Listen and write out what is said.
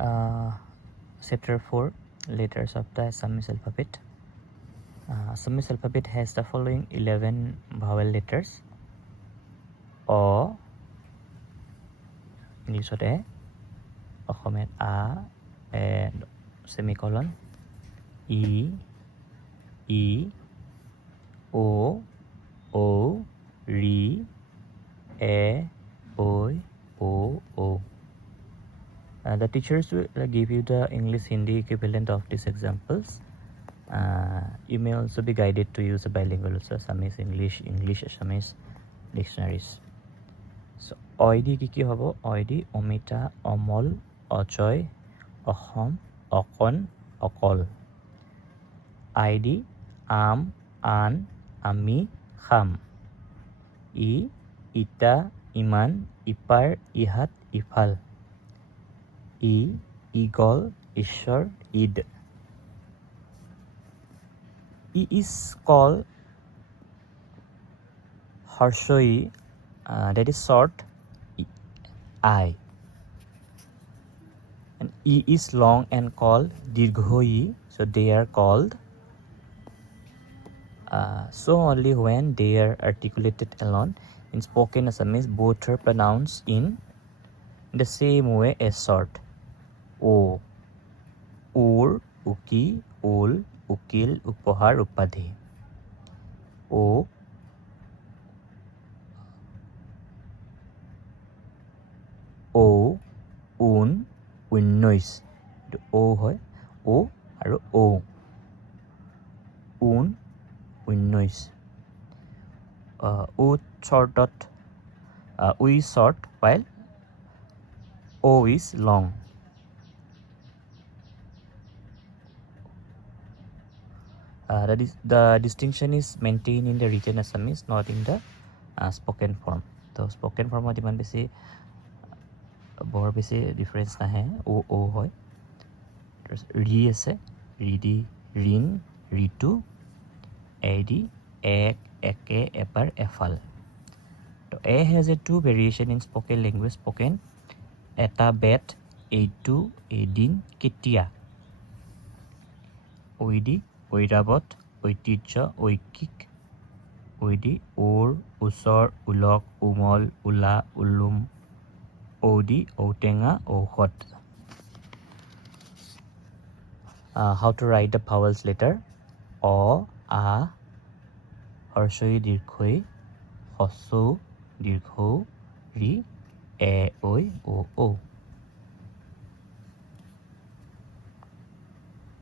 Chapter 4, Letters of the Assamese Alphabet. Assamese alphabet has the following 11 vowel letters. O, English A, Okhomet A, and semicolon, E, O, Ri, E, Oi, O. The teachers will give you the English Hindi equivalent of these examples. You may also be guided to use a bilingual also, Assamese English, English Assamese dictionaries. So oidi ki hobo? Oidi omita, omol, ochoy, ochom, okon, okol. ID am, an, ami, kham. Ita, iman, ipar, ihat, ifal. Igol, ishor, id. Is called Harshoi, that is short, I. And E is long and called Dirghoi, so they are called. So only when they are articulated alone. In spoken Assamese, both are pronounced in the same way as short. O, ur, uki, ul, ukil, upohar, upadhi. O, un, unnoise. O hoy, O aru O. Un, unnoise. U short dot, U is short while O is long. That is, the distinction is maintained in the written Assamese, not in the spoken form. So spoken form iman besi বৰ বেছি difference নাহে O হয় ৰি আছে ৰিডি ৰিন ৰিটু AD এক একে এপাৰ এফাল তো এ has a two variation in spoken language spoken এটা বেট এইটো এদিন কেতিয়া ঐডি ঐৰাৱত ঐতিহ্য ঐকিক ঐডি ওৰ ওচৰ উলক উমল উলা Uloom Odi, Otenga, Ohot. How to write the vowels letter? O, A, Harshoi, Dirghoi, Hosso, Dirgho, Ri, E, Oi, O.